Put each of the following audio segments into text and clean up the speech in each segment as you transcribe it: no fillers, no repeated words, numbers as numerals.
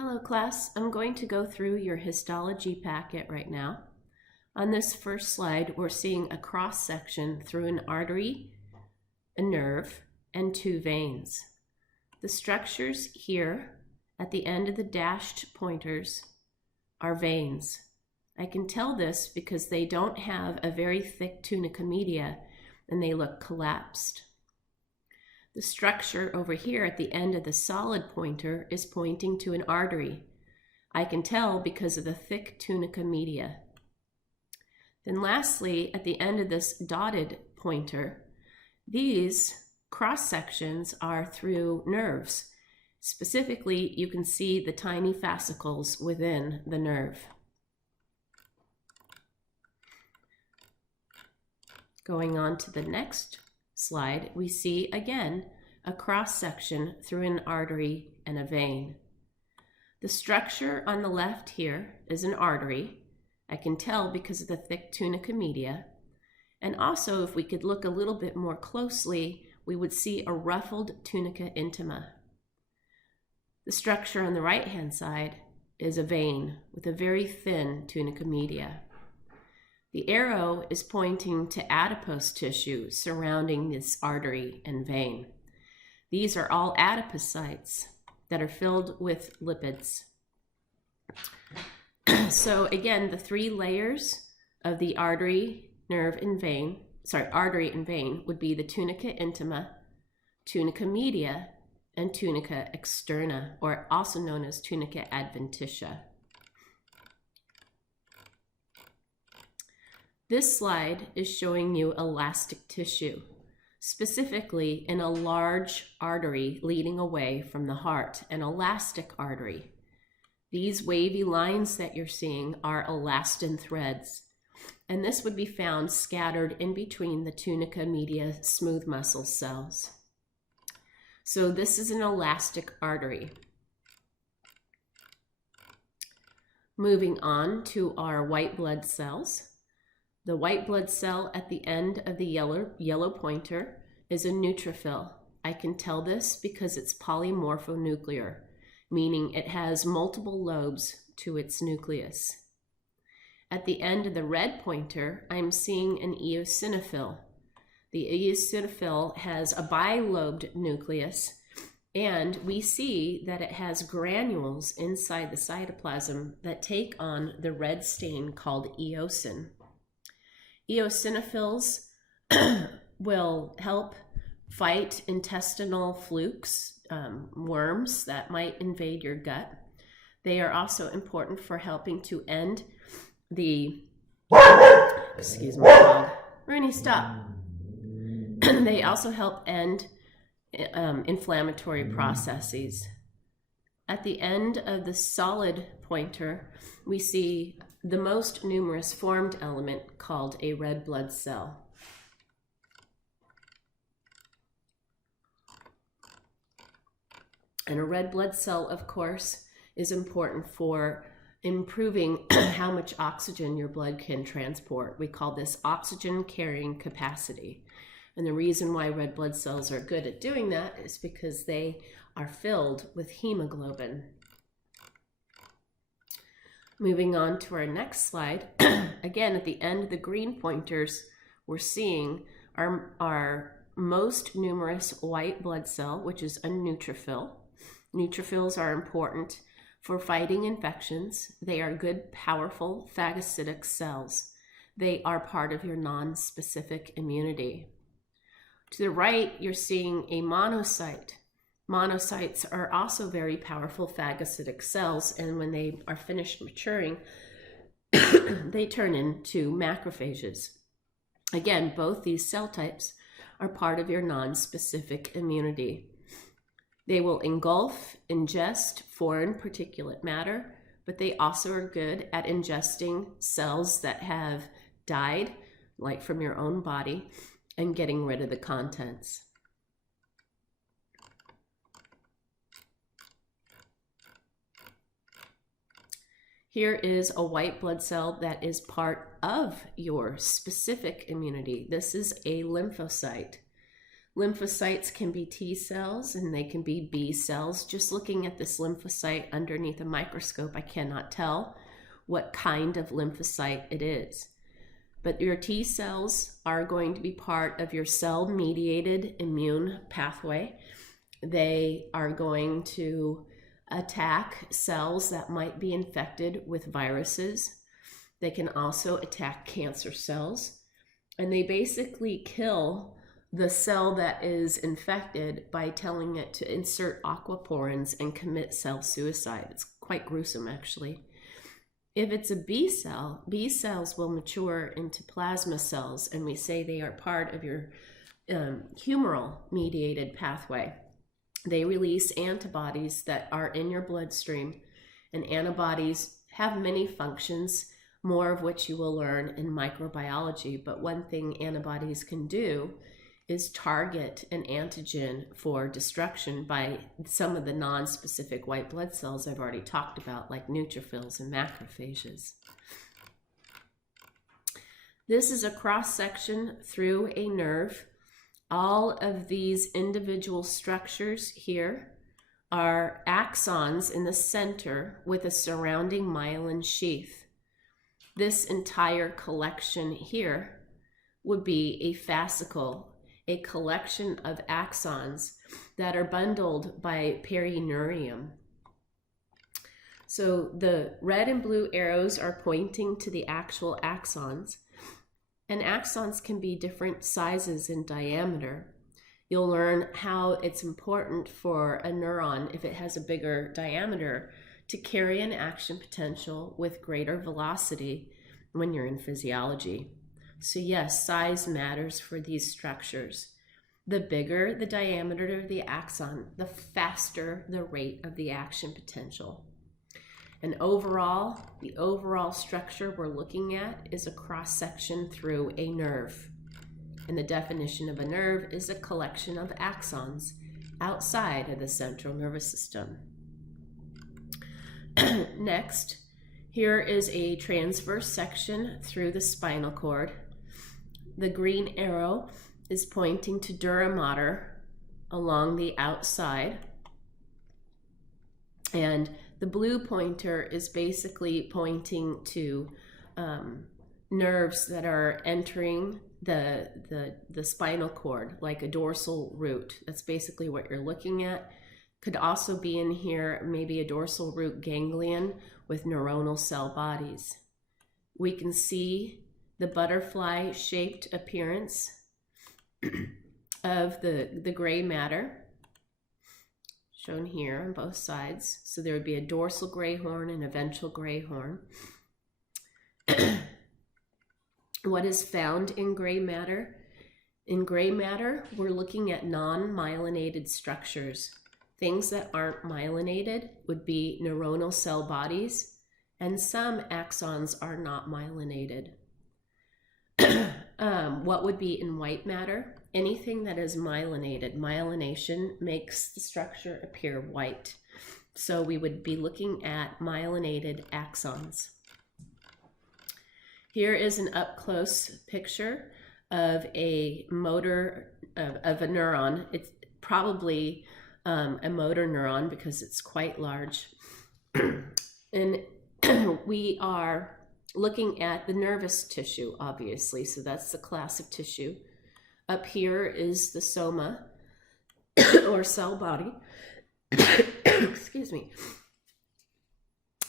Hello class, I'm going to go through your histology packet right now. On this first slide, we're seeing a cross section through an artery, a nerve, and two veins. The structures here at the end of the dashed pointers are veins. I can tell this because they don't have a very thick tunica media and they look collapsed. The structure over here at the end of the solid pointer is pointing to an artery. I can tell because of the thick tunica media. Then lastly, at the end of this dotted pointer, these cross sections are through nerves. Specifically, you can see the tiny fascicles within the nerve. Going on to the next slide, we see again a cross section through an artery and a vein. The structure on the left here is an artery. I can tell because of the thick tunica media. And also, if we could look a little bit more closely, we would see a ruffled tunica intima. The structure on the right-hand side is a vein with a very thin tunica media. The arrow is pointing to adipose tissue surrounding this artery and vein. These are all adipocytes that are filled with lipids. So again, the three layers of the artery, nerve, and vein, artery and vein would be the tunica intima, tunica media, and tunica externa, or also known as tunica adventitia. This slide is showing you elastic tissue, specifically in a large artery leading away from the heart, an elastic artery. These wavy lines that you're seeing are elastin threads, and this would be found scattered in between the tunica media smooth muscle cells. So this is an elastic artery. Moving on to our white blood cells. The white blood cell at the end of the yellow pointer is a neutrophil. I can tell this because it's polymorphonuclear, meaning it has multiple lobes to its nucleus. At the end of the red pointer, I'm seeing an eosinophil. The eosinophil has a bilobed nucleus, and we see that it has granules inside the cytoplasm that take on the red stain called eosin. Eosinophils will help fight intestinal flukes, worms that might invade your gut. They are also important for helping to end the, excuse me, dog. Rooney, stop. They also help end inflammatory processes. At the end of the solid pointer, we see the most numerous formed element called a red blood cell. And a red blood cell, of course, is important for improving how much oxygen your blood can transport. We call this oxygen carrying capacity. And the reason why red blood cells are good at doing that is because they are filled with hemoglobin. Moving on to our next slide, again, at the end of the green pointers, we're seeing our most numerous white blood cell, which is a neutrophil. Neutrophils are important for fighting infections. They are good, powerful phagocytic cells. They are part of your non-specific immunity. To the right, you're seeing a monocyte. Monocytes are also very powerful phagocytic cells, and when they are finished maturing, they turn into macrophages. Again, both these cell types are part of your non-specific immunity. They will engulf, ingest foreign particulate matter, but they also are good at ingesting cells that have died, like from your own body, and getting rid of the contents. Here is a white blood cell that is part of your specific immunity. This is a lymphocyte. Lymphocytes can be T cells and they can be B cells. Just looking at this lymphocyte underneath a microscope, I cannot tell what kind of lymphocyte it is. But your T cells are going to be part of your cell-mediated immune pathway. They are going to attack cells that might be infected with viruses. They can also attack cancer cells. And they basically kill the cell that is infected by telling it to insert aquaporins and commit cell suicide. It's quite gruesome, actually. If it's a B cell, B cells will mature into plasma cells, and we say they are part of your humoral mediated pathway. They release antibodies that are in your bloodstream, and antibodies have many functions, more of which you will learn in microbiology. But one thing antibodies can do is target an antigen for destruction by some of the non-specific white blood cells I've already talked about, like neutrophils and macrophages. This is a cross-section through a nerve. All of these individual structures here are axons in the center with a surrounding myelin sheath. This entire collection here would be a fascicle, a collection of axons that are bundled by perineurium. So the red and blue arrows are pointing to the actual axons, and axons can be different sizes in diameter. You'll learn how it's important for a neuron, if it has a bigger diameter, to carry an action potential with greater velocity when you're in physiology. So yes, size matters for these structures. The bigger the diameter of the axon, the faster the rate of the action potential. And overall, the overall structure we're looking at is a cross-section through a nerve. And the definition of a nerve is a collection of axons outside of the central nervous system. Next, here is a transverse section through the spinal cord. The green arrow is pointing to dura mater along the outside. And the blue pointer is basically pointing to nerves that are entering the spinal cord, like a dorsal root. That's basically what you're looking at. Could also be in here maybe a dorsal root ganglion with neuronal cell bodies. We can see the butterfly-shaped appearance of the gray matter shown here on both sides. So there would be a dorsal gray horn and a ventral gray horn. What is found in gray matter? In gray matter, we're looking at non-myelinated structures. Things that aren't myelinated would be neuronal cell bodies, and some axons are not myelinated. What would be in white matter? Anything that is myelinated. Myelination makes the structure appear white. So we would be looking at myelinated axons. Here is an up-close picture of a motor, of a neuron. It's probably a motor neuron because it's quite large. And we are looking at the nervous tissue, obviously, so that's the class of tissue. Up here is the soma, or cell body. Excuse me.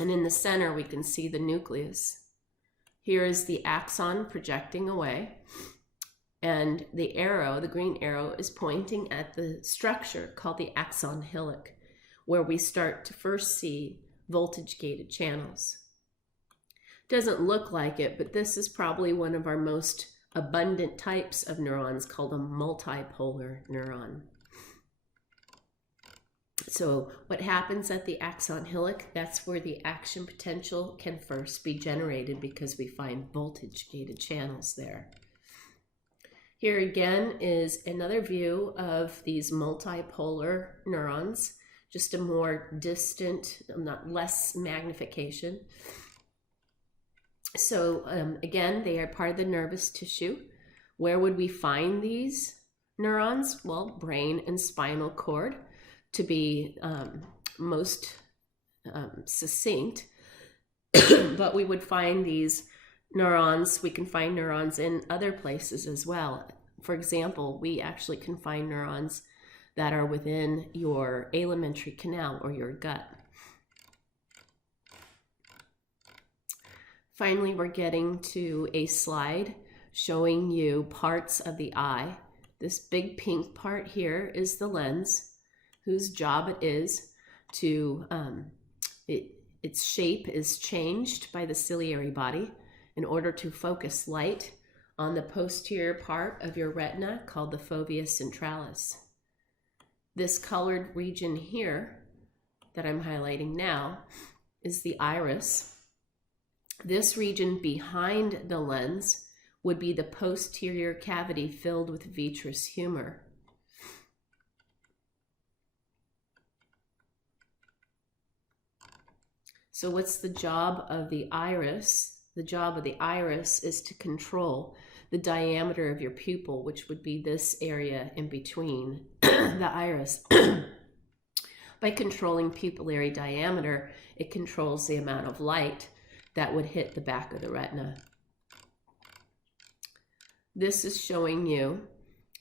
And in the center, we can see the nucleus. Here is the axon projecting away. And the arrow, the green arrow, is pointing at the structure called the axon hillock, where we start to first see voltage-gated channels. Doesn't look like it, but this is probably one of our most abundant types of neurons, called a multipolar neuron. So what happens at the axon hillock? That's where the action potential can first be generated, because we find voltage-gated channels there. Here again is another view of these multipolar neurons, just a more distant, less magnification. So again, they are part of the nervous tissue. Where would we find these? neurons? Well, brain and spinal cord, to be most succinct. But we would find these neurons, we can find neurons in other places as well. For example, we actually can find neurons that are within your alimentary canal or your gut. Finally, we're getting to a slide showing you parts of the eye. This big pink part here is the lens, whose job it is to, its shape is changed by the ciliary body in order to focus light on the posterior part of your retina called the fovea centralis. This colored region here that I'm highlighting now is the iris. This region behind the lens would be the posterior cavity filled with vitreous humor. So what's the job of the iris? The job of the iris is to control the diameter of your pupil, which would be this area in between the iris. By controlling pupillary diameter, it controls the amount of light that would hit the back of the retina. This is showing you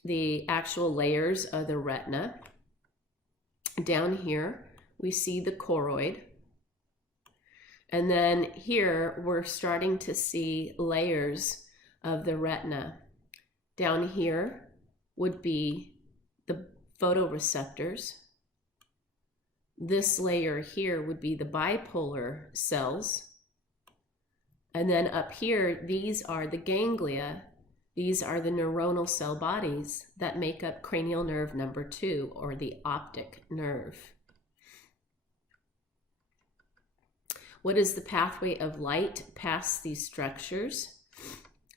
the actual layers of the retina. Down here, we see the choroid. And then here, we're starting to see layers of the retina. Down here would be the photoreceptors. This layer here would be the bipolar cells. And then up here, these are the ganglia. These are the neuronal cell bodies that make up cranial nerve number 2, or the optic nerve. What is the pathway of light past these structures?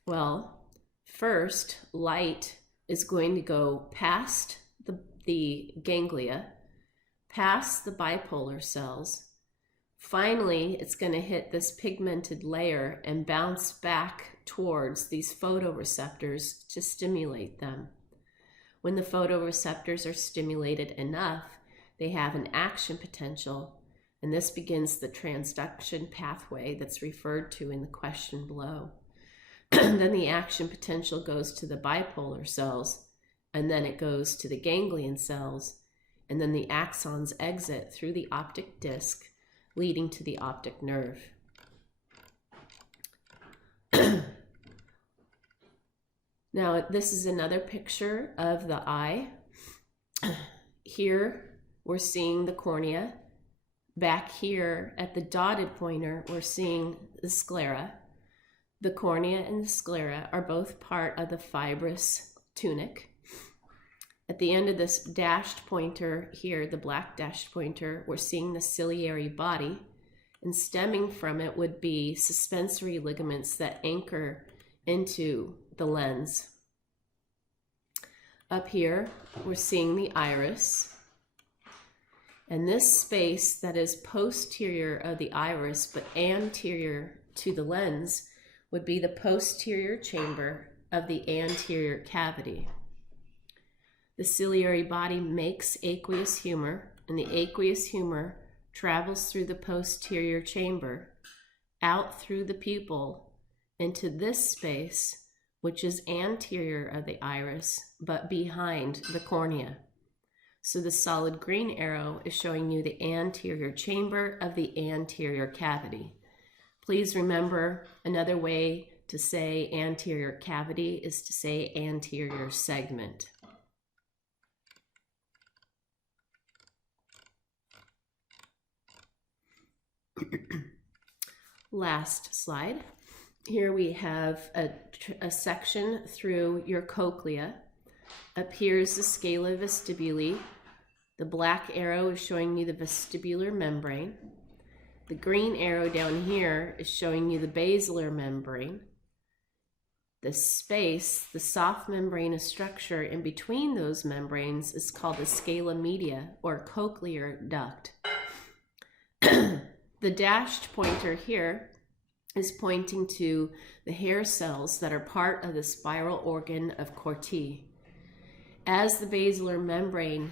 Well, first, light is going to go past the ganglia, past the bipolar cells. Finally, it's going to hit this pigmented layer and bounce back towards these photoreceptors to stimulate them. When the photoreceptors are stimulated enough, they have an action potential, and this begins the transduction pathway that's referred to in the question below. Then the action potential goes to the bipolar cells, and then it goes to the ganglion cells, and then the axons exit through the optic disc, leading to the optic nerve. Now, this is another picture of the eye. Here, we're seeing the cornea. Back here at the dotted pointer, we're seeing the sclera. The cornea and the sclera are both part of the fibrous tunic. At the end of this dashed pointer here, the black dashed pointer, we're seeing the ciliary body, and stemming from it would be suspensory ligaments that anchor into the lens. Up here, we're seeing the iris. And this space that is posterior of the iris but anterior to the lens would be the posterior chamber of the anterior cavity. The ciliary body makes aqueous humor, and the aqueous humor travels through the posterior chamber, out through the pupil, into this space, which is anterior of the iris, but behind the cornea. So the solid green arrow is showing you the anterior chamber of the anterior cavity. Please remember, another way to say anterior cavity is to say anterior segment. Last slide. Here we have a section through your cochlea. Up here is the scala vestibuli. The black arrow is showing you the vestibular membrane. The green arrow down here is showing you the basilar membrane. The space, the soft membranous structure in between those membranes is called the scala media, or cochlear duct. The dashed pointer here is pointing to the hair cells that are part of the spiral organ of Corti. As the basilar membrane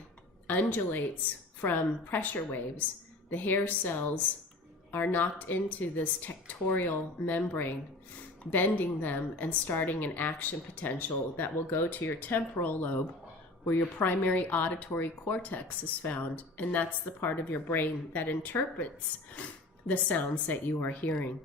undulates from pressure waves, the hair cells are knocked into this tectorial membrane, bending them and starting an action potential that will go to your temporal lobe, where your primary auditory cortex is found, and that's the part of your brain that interprets the sounds that you are hearing.